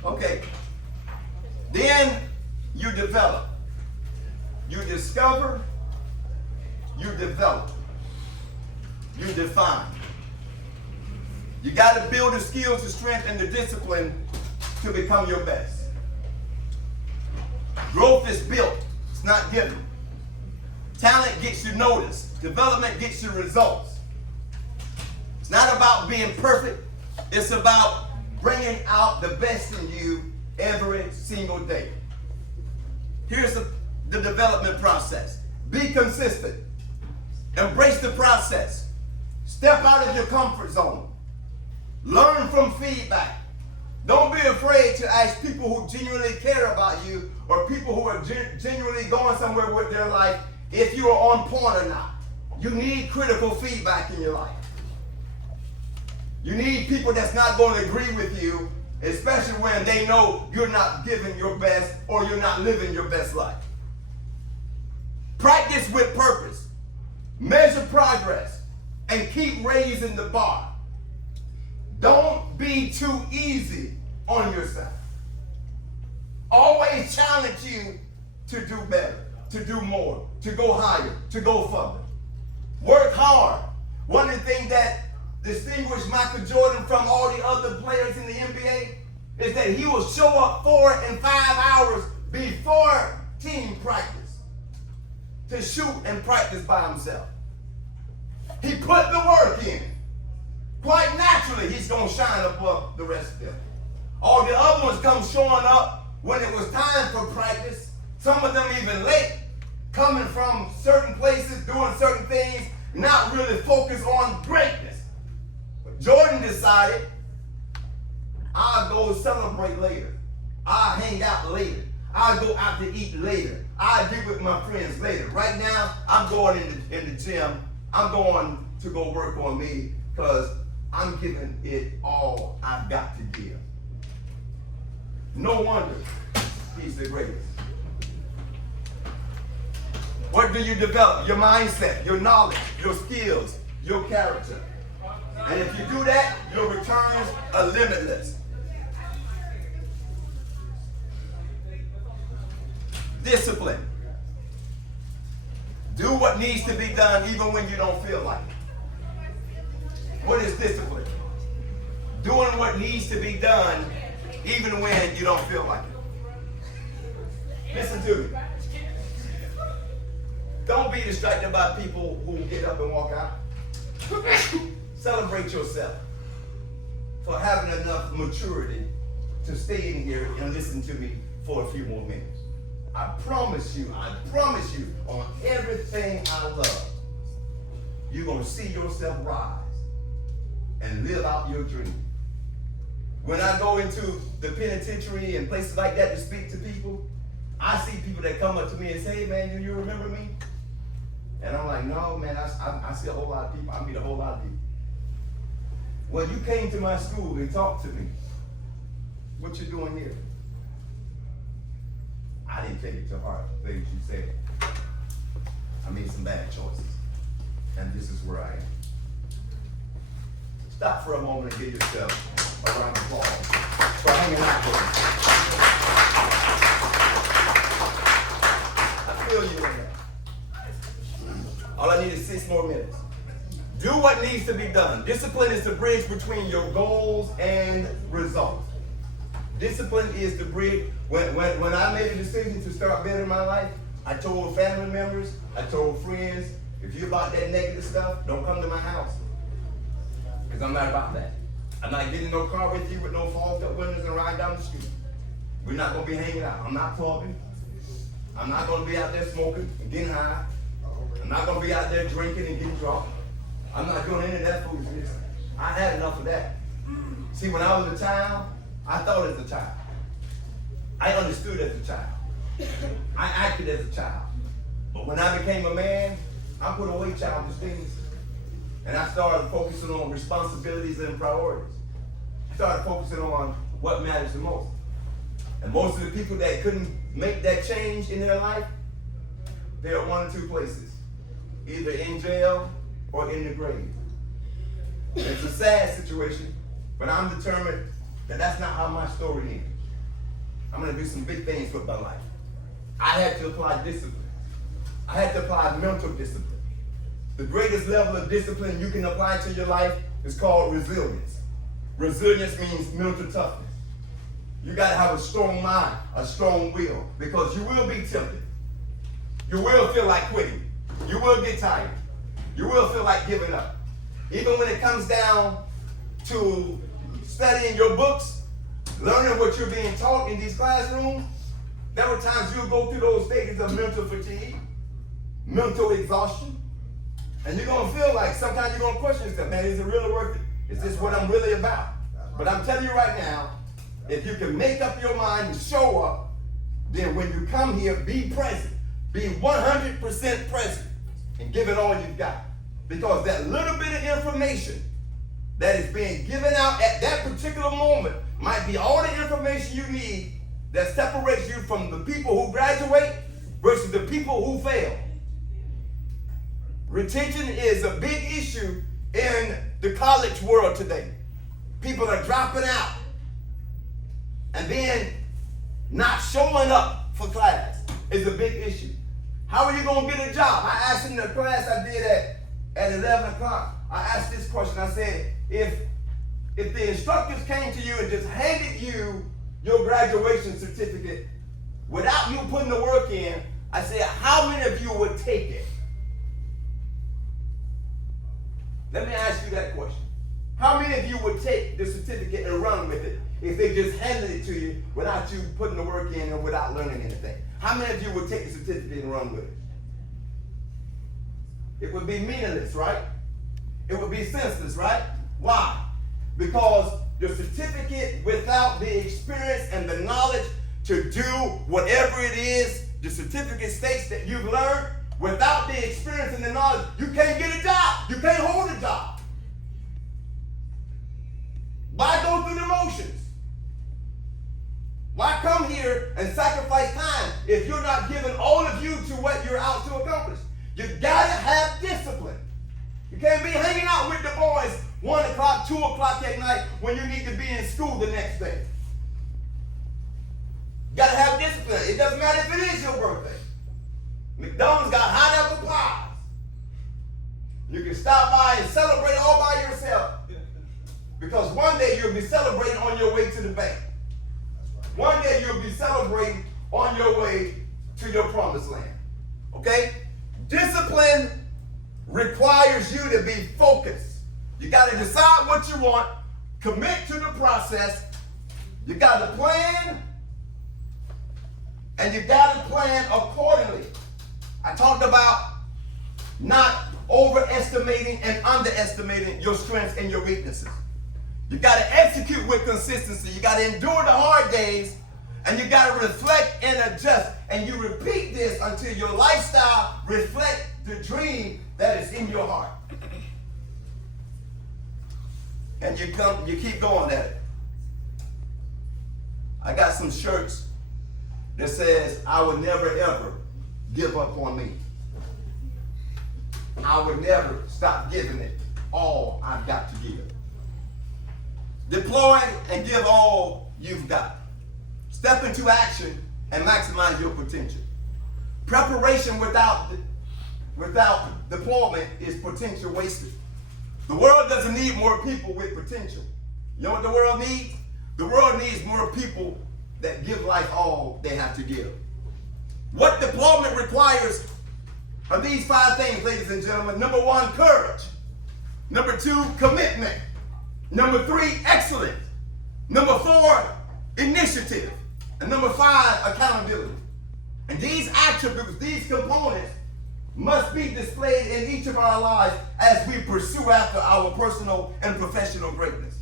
Okay. Then you develop. You discover you develop, you define. You got to build the skills, the strength, and the discipline to become your best. Growth is built, it's not given. Talent gets you noticed. Development gets you results. It's not about being perfect. It's about bringing out the best in you every single day. Here's the development process. Be consistent. Embrace the process. Step out of your comfort zone. Learn from feedback. Don't be afraid to ask people who genuinely care about you or people who are genuinely going somewhere with their life if you are on point or not. You need critical feedback in your life. You need people that's not going to agree with you, especially when they know you're not giving your best or you're not living your best life. Practice with purpose. Measure progress and keep raising the bar. Don't be too easy on yourself. Always challenge you to do better, to do more, to go higher, to go further. Work hard. One of the things that distinguished Michael Jordan from all the other players in the NBA is that he will show up 4 and 5 hours before team practice to shoot and practice by himself. He put the work in. Quite naturally, he's going to shine above the rest of them. All the other ones come showing up when it was time for practice, some of them even late, coming from certain places, doing certain things, not really focused on greatness. But Jordan decided, I'll go celebrate later. I'll hang out later. I'll go out to eat later. I'll get with my friends later. Right now, I'm going in the gym. I'm going to go work on me because I'm giving it all I've got to give. No wonder he's the greatest. What do you develop? Your mindset, your knowledge, your skills, your character. And if you do that, your returns are limitless. Discipline. Do what needs to be done even when you don't feel like it. What is discipline? Doing what needs to be done even when you don't feel like it. Listen to me. Don't be distracted by people who get up and walk out. Celebrate yourself for having enough maturity to stay in here and listen to me for a few more minutes. I promise you, on everything I love, you're going to see yourself rise and live out your dream. When I go into the penitentiary and places like that to speak to people, I see people that come up to me and say, hey man, do you remember me? And I'm like, no man, I see a whole lot of people. I meet a whole lot of people. Well, you came to my school and talked to me. What you doing here? I didn't take it to heart, the things you said. I made some bad choices. And this is where I am. Stop for a moment and give yourself a round of applause for hanging out with me. I feel you in that. All I need is 6 more minutes. Do what needs to be done. Discipline is the bridge between your goals and results. Discipline is the bridge. When I made a decision to start bettering my life, I told family members, I told friends, if you're about that negative stuff, don't come to my house. Because I'm not about that. I'm not getting in no car with you with no fogged up windows and riding down the street. We're not going to be hanging out. I'm not talking. I'm not going to be out there smoking and getting high. I'm not going to be out there drinking and getting drunk. I'm not doing any of that foolishness. I had enough of that. See, when I was a child, I thought as a child. I understood as a child. I acted as a child. But when I became a man, I put away childish things. And I started focusing on responsibilities and priorities. I started focusing on what matters the most. And most of the people that couldn't make that change in their life, they're at 1 or 2 places. Either in jail or in the grave. It's a sad situation, but I'm determined that that's not how my story ends. I'm going to do some big things with my life. I had to apply discipline. I had to apply mental discipline. the greatest level of discipline you can apply to your life is called resilience. Resilience means mental toughness. You got to have a strong mind, a strong will, because you will be tempted. You will feel like quitting. You will get tired. You will feel like giving up. Even when it comes down to studying your books, learning what you're being taught in these classrooms, there are times you'll go through those stages of mental fatigue, mental exhaustion, and you're going to feel like sometimes you're going to question yourself, man, is it really worth it? Is this what I'm really about? But I'm telling you right now, if you can make up your mind and show up, then when you come here, be present. Be 100% present and give it all you've got. Because that little bit of information that is being given out at that particular moment might be all the information you need that separates you from the people who graduate versus the people who fail. Retention is a big issue in the college world today. People are dropping out and then not showing up for class is a big issue. How are you going to get a job? I asked in the class I did at 11 o'clock, I asked this question. I said, if the instructors came to you and just handed you your graduation certificate without you putting the work in, I said, how many of you would take it? Let me ask you that question. How many of you would take the certificate and run with it if they just handed it to you without you putting the work in and without learning anything? How many of you would take the certificate and run with it? It would be meaningless, right? It would be senseless, right? Why? Because the certificate without the experience and the knowledge to do whatever it is the certificate states that you've learned, without the experience and the knowledge, you can't get a job. You can't hold a job. Why go through the motions? Why come here and sacrifice time if you're not giving all of you to what you're out to accomplish? You gotta have discipline. You can't be hanging out with the boys 1 o'clock, 2 o'clock at night when you need to be in school the next day. You gotta have discipline. It doesn't matter if it is your birthday. McDonald's got hot apple pies. You can stop by and celebrate all by yourself. Because one day you'll be celebrating on your way to the bank. One day you'll be celebrating on your way to your promised land. Okay? Discipline requires you to be focused. You got to decide what you want, commit to the process. You got to plan, and you got to plan accordingly. I talked about not overestimating and underestimating your strengths and your weaknesses. You got to execute with consistency. You got to endure the hard days, and you got to reflect and adjust. And you repeat this until your lifestyle reflects the dream that is in your heart. And you keep going at it. I got some shirts that says, I would never ever give up on me. I would never stop giving it all I've got to give. Deploy and give all you've got. Step into action and maximize your potential. Preparation without deployment is potential wasted. The world doesn't need more people with potential. You know what the world needs? The world needs more people that give life all they have to give. What deployment requires are these 5 things, ladies and gentlemen. Number 1, courage. Number 2, commitment. Number 3, excellence. Number 4, initiative. And number 5, accountability. And these attributes, these components, must be displayed in each of our lives as we pursue after our personal and professional greatness.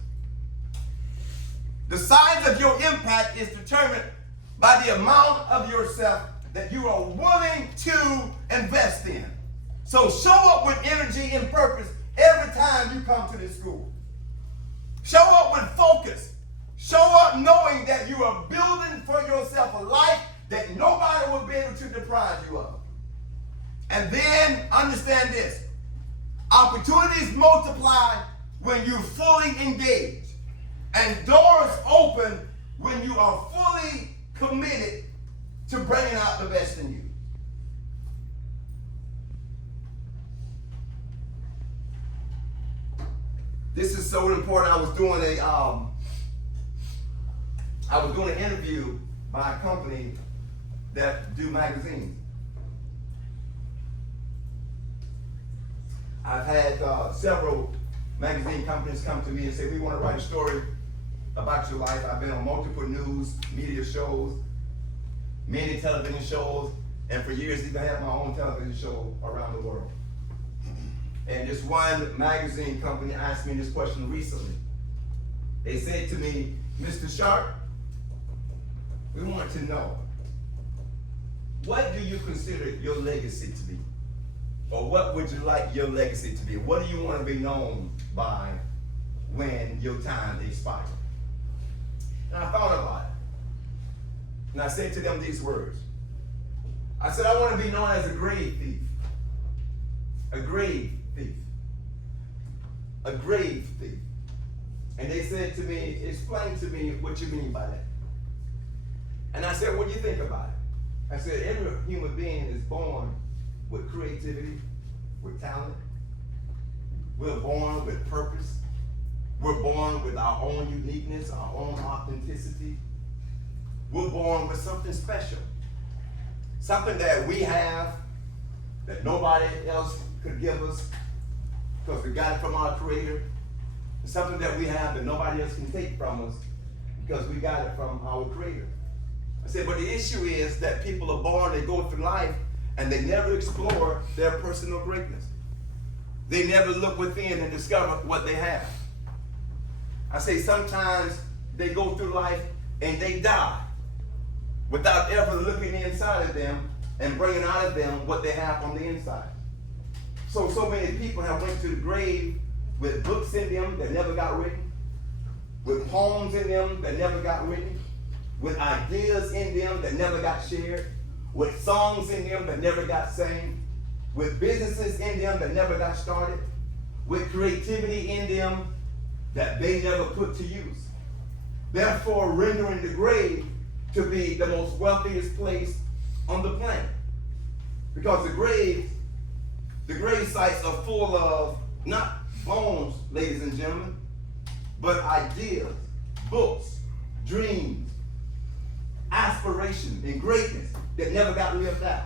The size of your impact is determined by the amount of yourself that you are willing to invest in. So show up with energy and purpose every time you come to this school. Show up with focus. Show up knowing that you are building for yourself a life that nobody will be able to deprive you of. And then understand this. Opportunities multiply when you fully engage. And doors open when you are fully committed to bringing out the best in you. This is so important. I was doing an interview by a company that do magazines. I've had several magazine companies come to me and say, we want to write a story about your life. I've been on multiple news media shows, many television shows, and for years even had my own television show around the world. And this one magazine company asked me this question recently. They said to me, Mr. Sharp, we want to know, what do you consider your legacy to be? Or what would you like your legacy to be? What do you want to be known by when your time expires? And I thought about it. And I said to them these words. I said, I want to be known as a grave thief. A grave thief. A grave thief. And they said to me, explain to me what you mean by that. And I said, what do you think about it? I said, every human being is born with creativity, with talent. We're born with purpose. We're born with our own uniqueness, our own authenticity. We're born with something special. Something that we have that nobody else could give us because we got it from our Creator. Something that we have that nobody else can take from us because we got it from our Creator. I said, but the issue is that people are born, they go through life, and they never explore their personal greatness. They never look within and discover what they have. I say sometimes they go through life and they die without ever looking inside of them and bringing out of them what they have on the inside. So many people have went to the grave with books in them that never got written, with poems in them that never got written, with ideas in them that never got shared, with songs in them that never got sang, with businesses in them that never got started, with creativity in them that they never put to use. Therefore, rendering the grave to be the most wealthiest place on the planet. Because the grave sites are full of not bones, ladies and gentlemen, but ideas, books, dreams, aspiration, and greatness that never got lived out.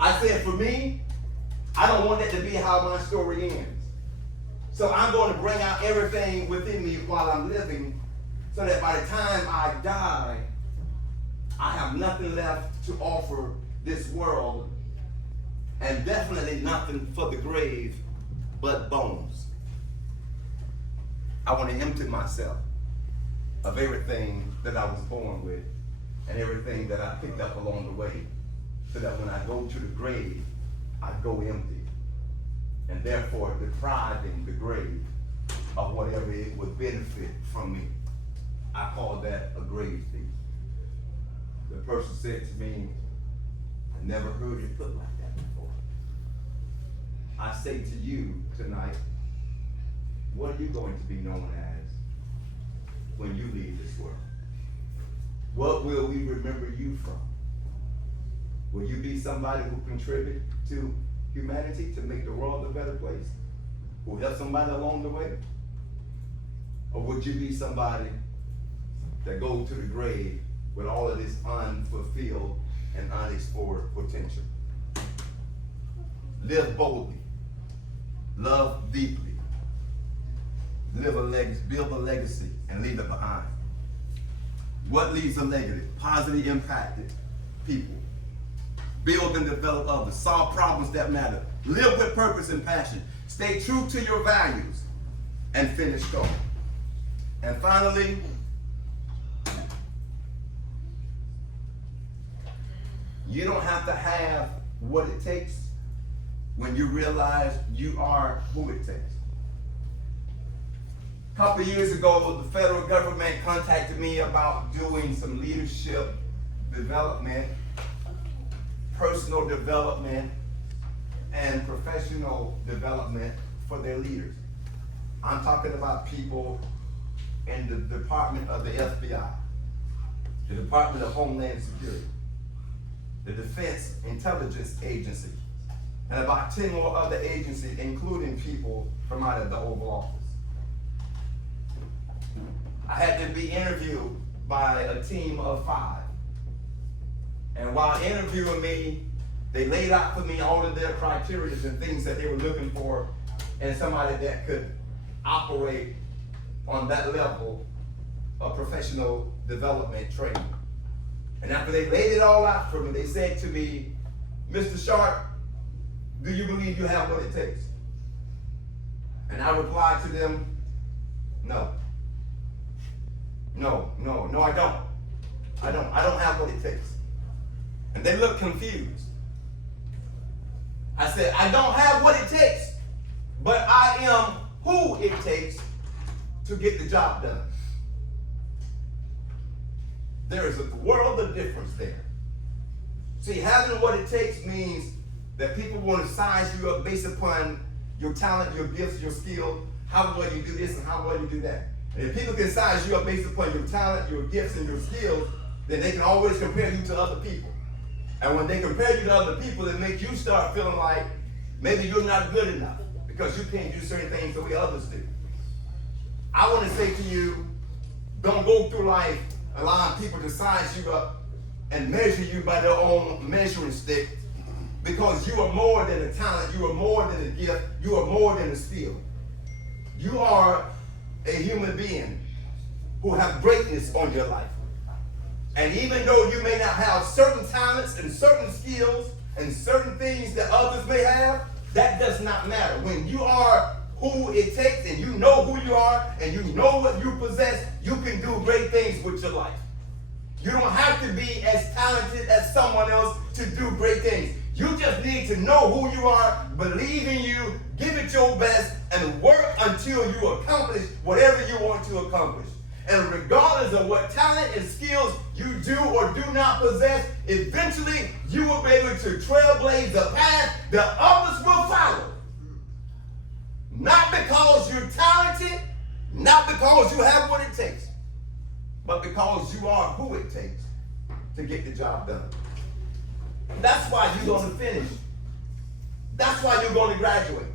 I said, for me, I don't want that to be how my story ends. So I'm going to bring out everything within me while I'm living so that by the time I die, I have nothing left to offer this world and definitely nothing for the grave but bones. I want to empty myself of everything that I was born with and everything that I picked up along the way so that when I go to the grave, I go empty and therefore depriving the grave of whatever it would benefit from me. I call that a grave thief. The person said to me, I never heard it put like that before. I say to you tonight, what are you going to be known as when you leave this world? What will we remember you from? Will you be somebody who contributed to humanity to make the world a better place? Who helped somebody along the way? Or would you be somebody that goes to the grave with all of this unfulfilled and unexplored potential? Live boldly. Love deeply. Live a legacy, build a legacy, and leave it behind. What leaves a legacy? Positively impacted people. Build and develop others. Solve problems that matter. Live with purpose and passion. Stay true to your values and finish strong. And finally, you don't have to have what it takes when you realize you are who it takes. A couple of years ago, the federal government contacted me about doing some leadership development, personal development, and professional development for their leaders. I'm talking about people in the Department of the FBI, the Department of Homeland Security, the Defense Intelligence Agency, and about 10 more other agencies, including people from out of the Oval Office. I had to be interviewed by a team of 5. And while interviewing me, they laid out for me all of their criteria and things that they were looking for in somebody that could operate on that level of professional development training. And after they laid it all out for me, they said to me, Mr. Sharp, do you believe you have what it takes? And I replied to them, no. No, I don't. I don't have what it takes. And they looked confused. I said, I don't have what it takes, but I am who it takes to get the job done. There is a world of difference there. See, having what it takes means that people want to size you up based upon your talent, your gifts, your skill, how well you do this and how well you do that. And if people can size you up based upon your talent, your gifts, and your skills, then they can always compare you to other people. And when they compare you to other people, it makes you start feeling like maybe you're not good enough because you can't do certain things the way others do. I want to say to you, don't go through life allowing people to size you up and measure you by their own measuring stick, because you are more than a talent, you are more than a gift, you are more than a skill. You are a human being who have greatness on your life. And even though you may not have certain talents and certain skills and certain things that others may have, that does not matter. When you are who it takes and you know who you are and you know what you possess, you can do great things with your life. You don't have to be as talented as someone else to do great things. You just need to know who you are, believe in you, give it your best, and work until you accomplish whatever you want to accomplish. And regardless of what talent and skills you do or do not possess, eventually you will be able to trailblaze the path that others will follow. Not because you're talented, not because you have what it takes, but because you are who it takes to get the job done. That's why you're going to finish. That's why you're going to graduate.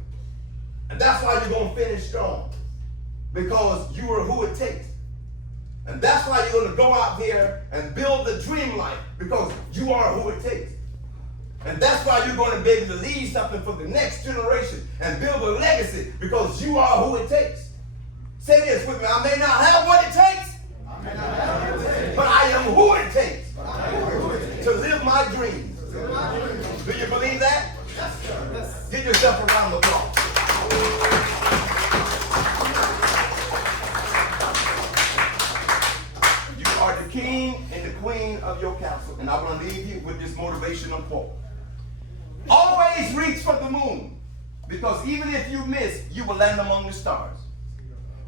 And that's why you're going to finish strong. Because you are who it takes. And that's why you're going to go out there and build the dream life, because you are who it takes. And that's why you're going to be able to leave something for the next generation and build a legacy, because you are who it takes. Say this with me. I may not have what it takes, but I am who it takes to live my dreams. Do you believe that? Yes, sir. Give yourself a round of applause. You are the king and the queen of your castle. And I want to leave you with this motivational quote. Always reach for the moon, because even if you miss, you will land among the stars.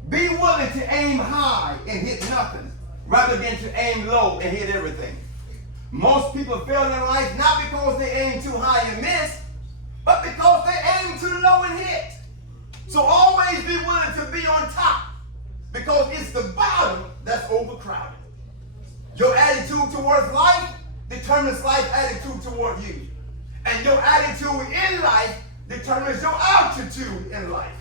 Be willing to aim high and hit nothing, rather than to aim low and hit everything. Most people fail in life not because they aim too high and miss, but because they aim too low and hit. So always be willing to be on top, because it's the bottom that's overcrowded. Your attitude towards life determines life's attitude toward you. And your attitude in life determines your altitude in life.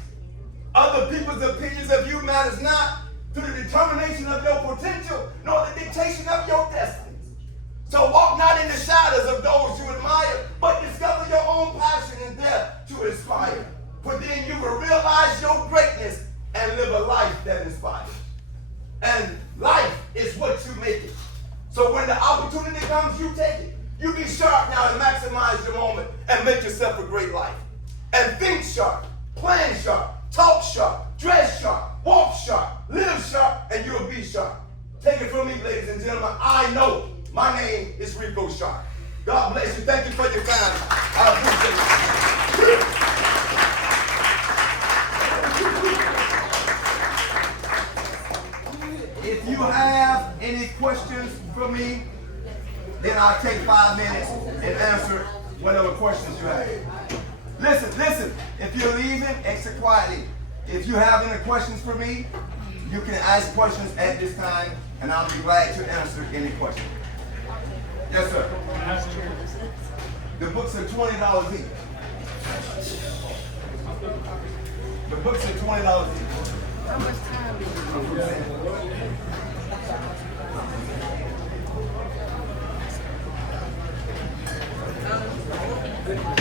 Other people's opinions of you matters not to the determination of your potential, nor the dictation of your destiny. So walk not in the shadows of those you admire, but discover your own passion and depth to inspire. For then you will realize your greatness and live a life that inspires. And life is what you make it. So when the opportunity comes, you take it. You be sharp now and maximize your moment and make yourself a great life. And think sharp, plan sharp, talk sharp, dress sharp, walk sharp, live sharp, and you'll be sharp. Take it from me, ladies and gentlemen. I know. My name is Rico Sharp. God bless you. Thank you for your time. I appreciate it. If you have any questions for me, then I'll take 5 minutes and answer whatever questions you have. Listen, if you're leaving, exit quietly. If you have any questions for me, you can ask questions at this time, and I'll be glad to answer any questions. Yes, sir. The books are $20 each. The books are $20 each. How much time do you Good.